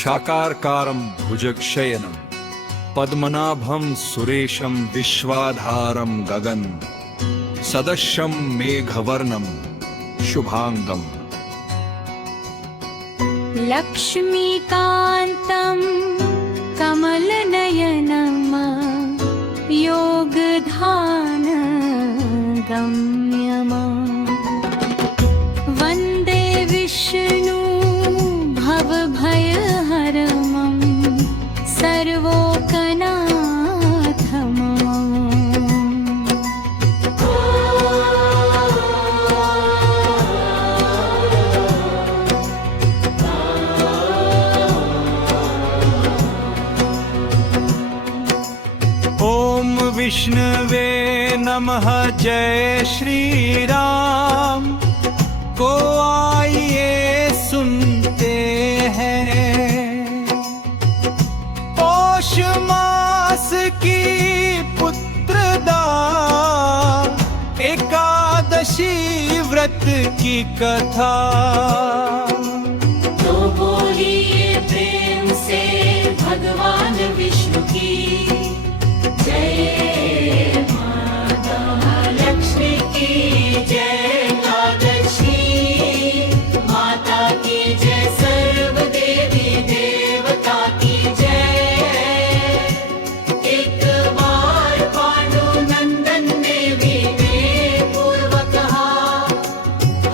शाकाकारं भुजगशयनं पद्मनाभं सुरेशं विश्वाधारं गगन सदृशं मेघवर्णं शुभांगम् लक्ष्मीकान्तं कमलनयनं योगध्यानगम्यम् वन्दे विष्णु भवभयहरं सर्वोकनाथम्। ओम विष्णवे नमः। जय श्री राम को आइए सुनते हैं। पौष मास की पुत्रदा एकादशी व्रत की कथा। तो बोलिए प्रेम से भगवान विष्णु की जय। माता लक्ष्मी की जय। एकादशी माता की जय। सर्व देवी देवता की जय। एक बार पांडु नंदन ने विनय पूर्वक कहा,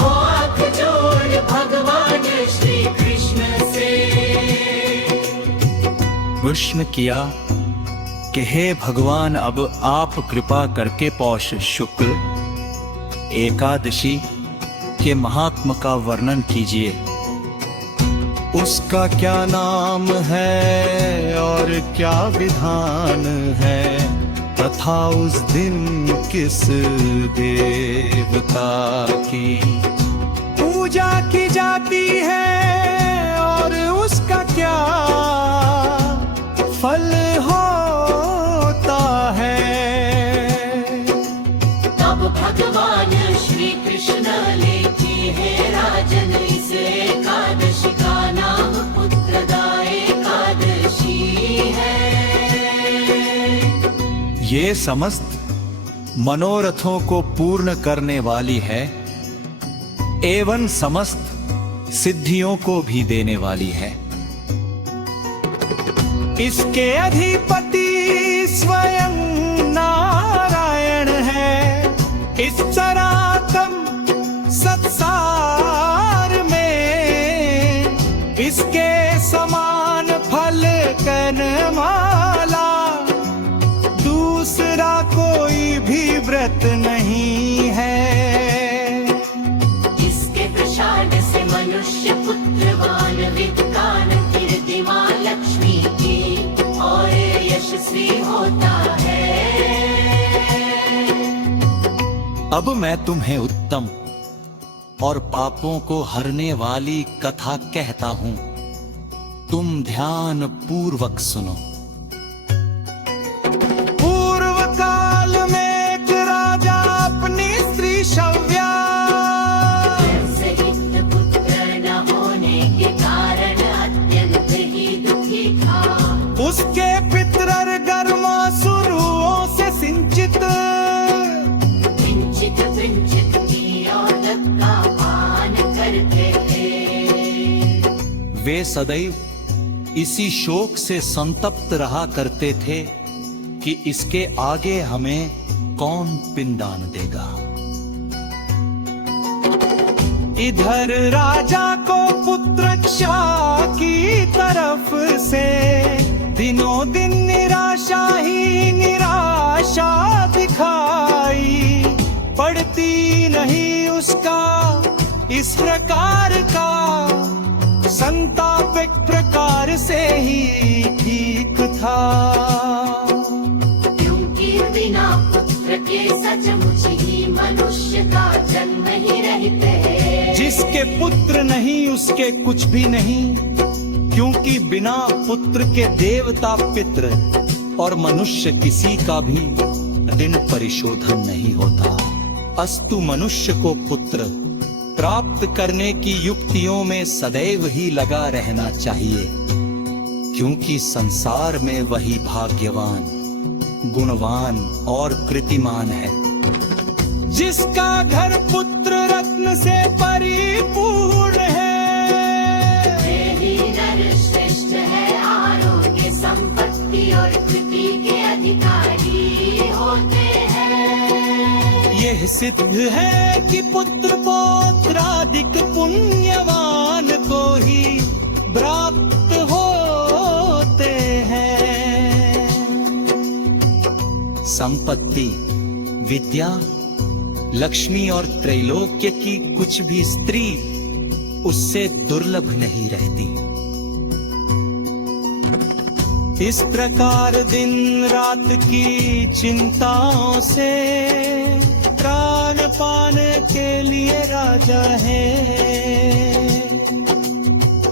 हाथ जोड़ भगवान श्री कृष्ण से। प्रश्न किया कि हे भगवान, अब आप कृपा करके पौष शुक्ल एकादशी के महात्म का वर्णन कीजिए। उसका क्या नाम है और क्या विधान है, तथा उस दिन किस देवता की पूजा की जाती है और उसका क्या फल होता है। तब भगवान श्री कृष्ण लेते हैं राजन इस एकादशी का नाम पुत्रदा एकादशी है। ये समस्त मनोरथों को पूर्ण करने वाली है एवं समस्त सिद्धियों को भी देने वाली है। इसके अधिपति स्वयं नारायण है। इस सनातन संसार में इसके समान फल कनमाला दूसरा कोई भी व्रत नहीं है। इसके प्रसाद से मनुष्य पुत्रवान विद्वान कीर्तिमान लक्ष्मी की और यशस्वी होता है। अब मैं तुम्हें उत्तम और पापों को हरने वाली कथा कहता हूं, तुम ध्यान पूर्वक सुनो। पूर्व काल में एक राजा अपनी स्त्री शव्या सहित पुत्र न होने के कारण अत्यंत ही दुखी था। उसके पितर गर्मासुरों से सिंचित विंचित की औरत का पान करते थे। वे सदैव इसी शोक से संतप्त रहा करते थे कि इसके आगे हमें कौन पिंडदान देगा। इधर राजा को पुत्रक्षा की तरफ से दिनों दिन निराशा ही निराशा दिखाई पड़ती नहीं उसका इस प्रकार का संताप एक प्रकार से ही ठीक था। क्योंकि बिना पुत्र के सचमुच ही मनुष्य का जन्म ही रहित है। जिसके पुत्र नहीं उसके कुछ भी नहीं, क्योंकि बिना पुत्र के देवता पितृ और मनुष्य किसी का भी ऋण परिशोधन नहीं होता। अस्तु मनुष्य को पुत्र प्राप्त करने की युक्तियों में सदैव ही लगा रहना चाहिए। क्योंकि संसार में वही भाग्यवान, गुणवान और कृतिमान है जिसका घर पुत्र रत्न से परिपूर्ण है। यही नर श्रेष्ठ है, आरोग्य संपत्ति और कृति के अधिकारी होते हैं। यह सिद्ध है कि पुत्र पौत्रादिक पुण्यवान को ही प्राप्त होते हैं। संपत्ति, विद्या, लक्ष्मी और त्रैलोक्य की कुछ भी स्त्री उससे दुर्लभ नहीं रहती। इस प्रकार दिन रात की चिंताओं से प्राण पाने के लिए राजा है।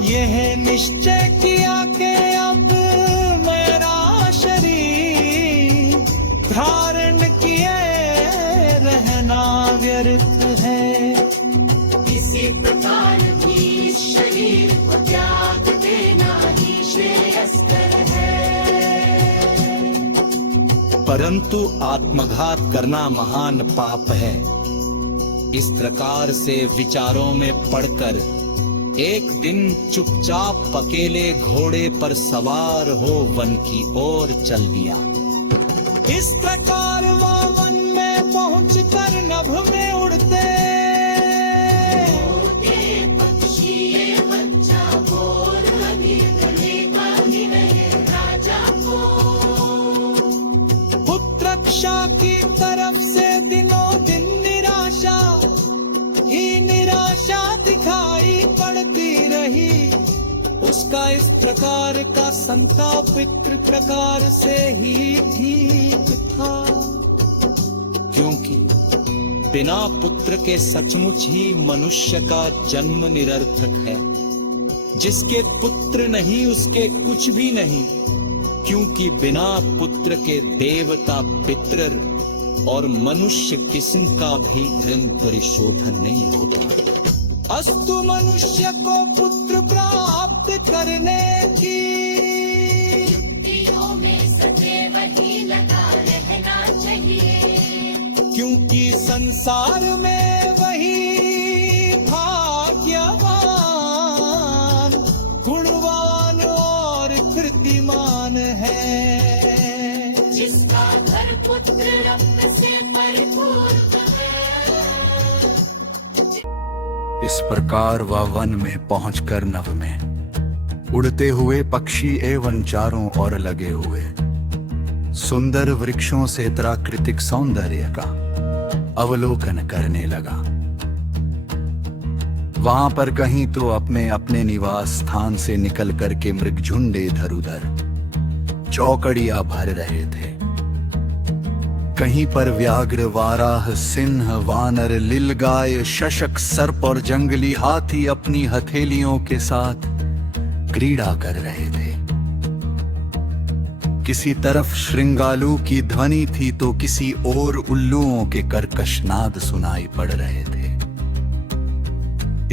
यह निश्चय किया कि अब मेरा शरीर धारण किए रहना व्यर्थ है। इसी प्रकार भी शरीर को त्याग देना ही श्रेयस्कर है। परंतु आत्मघात करना महान पाप है। इस प्रकार से विचारों में पड़कर एक दिन चुपचाप अकेले घोड़े पर सवार हो वन की ओर चल दिया। इस प्रकार वह वन में पहुंचकर नभ में उड़ते पक्षी ये बच्चा मोर अभी गलेगा ही नहीं राजा को। पुत्रक्षा की तरफ से दिनों दिन निराशा ही निराशा दिखाई पड़ती रही। उसका इस प्रकार का संताप पितृ प्रकार से ही ठीक था, क्योंकि बिना पुत्र के सचमुच ही मनुष्य का जन्म निरर्थक है। जिसके पुत्र नहीं उसके कुछ भी नहीं, क्योंकि बिना पुत्र के देवता पितर और मनुष्य किसी का भी ऋण परिशोधन नहीं होता। अस्तु मनुष्य को पुत्र प्राप्त करने की दिनों में सदैव ही लगा रहना चाहिए। क्योंकि संसार में वही भाग्यवान, गुणवान और कृतिमान है। जिसका घर पुत्र रत्न से परिपूर्ण है। इस प्रकार वह वन में पहुंचकर नभ में उड़ते हुए पक्षी एवं चारों ओर लगे हुए सुंदर वृक्षों से प्राकृतिक सौंदर्य का अवलोकन करने लगा। वहां पर कहीं तो अपने अपने निवास स्थान से निकल करके मृगझुंड इधर उधर चौकड़ियां भर रहे थे। कहीं पर व्याघ्र, वाराह, सिंह, वानर, लीलगाय, शशक, सर्प और जंगली हाथी अपनी हथेलियों के साथ क्रीड़ा कर रहे थे। किसी तरफ श्रृंगालू की ध्वनि थी तो किसी और उल्लुओं के कर्कश नाद सुनाई पड़ रहे थे।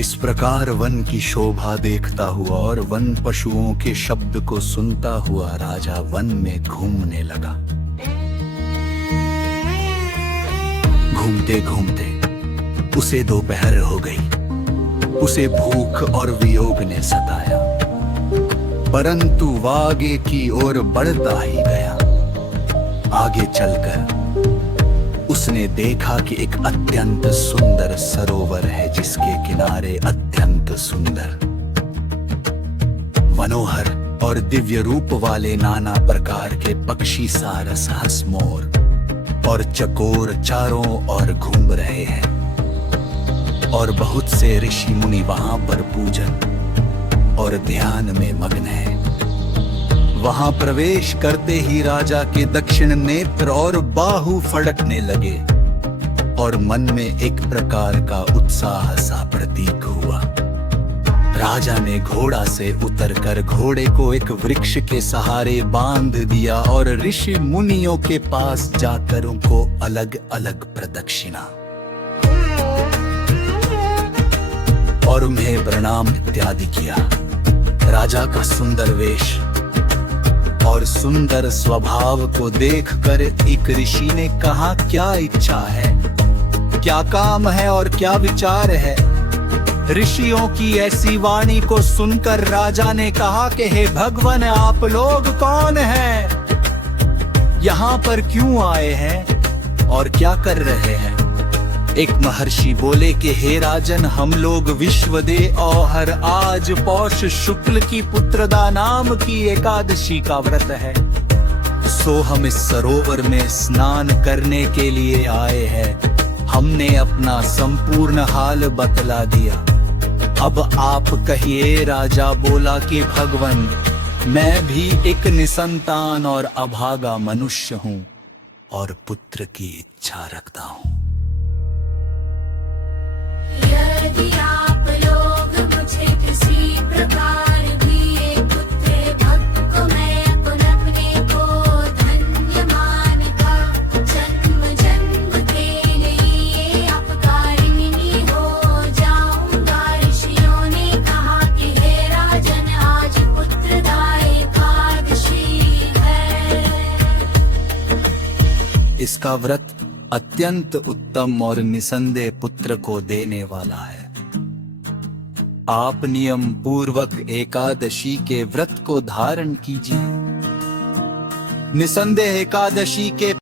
इस प्रकार वन की शोभा देखता हुआ और वन पशुओं के शब्द को सुनता हुआ राजा वन में घूमने लगा। घूमते घूमते उसे दोपहर हो गई। उसे भूख और वियोग ने सताया, परंतु वह आगे की ओर बढ़ता ही गया। आगे चलकर उसने देखा कि एक अत्यंत सुंदर सरोवर है, जिसके किनारे अत्यंत सुंदर, मनोहर और दिव्य रूप वाले नाना प्रकार के पक्षी, सारस, हंस, मोर और चकोर चारों ओर घूम रहे हैं। और बहुत से ऋषि मुनि वहां पर पूजन और ध्यान में मग्न है। वहां प्रवेश करते ही राजा के दक्षिण नेत्र और बाहु फड़कने लगे और मन में एक प्रकार का उत्साह सा प्रतीक हुआ। राजा ने घोड़ा से उतरकर घोड़े को एक वृक्ष के सहारे बांध दिया और ऋषि मुनियों के पास जाकर उनको अलग अलग प्रदक्षिणा और उन्हें प्रणाम इत्यादि किया। राजा का सुंदर वेश और सुंदर स्वभाव को देखकर एक ऋषि ने कहा, क्या इच्छा है, क्या काम है और क्या विचार है। ऋषियों की ऐसी वाणी को सुनकर राजा ने कहा कि हे भगवान, आप लोग कौन हैं, यहाँ पर क्यों आए हैं और क्या कर रहे हैं। एक महर्षि बोले कि हे राजन, हम लोग विश्वदेव और आज पौष शुक्ल की पुत्रदा नाम की एकादशी का व्रत है, सो हम इस सरोवर में स्नान करने के लिए आए हैं। हमने अपना संपूर्ण हाल बतला दिया। अब आप कहिए। राजा बोला कि भगवान, मैं भी एक निसंतान और अभागा मनुष्य हूँ और पुत्र की इच्छा रखता हूँ। यदि आप लोग मुझे किसी प्रकार भी एक पुत्र भक्त को मैं अपने को धन्य मानता, जन्म जन्म के लिए आपका ऋणी हो जाऊंगा। ऋषियों ने कहा कि हे राजन, आज पुत्रदा एकादशी है। इसका व्रत अत्यंत उत्तम और निसंदेह पुत्र को देने वाला है। आप नियम पूर्वक एकादशी के व्रत को धारण कीजिए। निसंदेह एकादशी के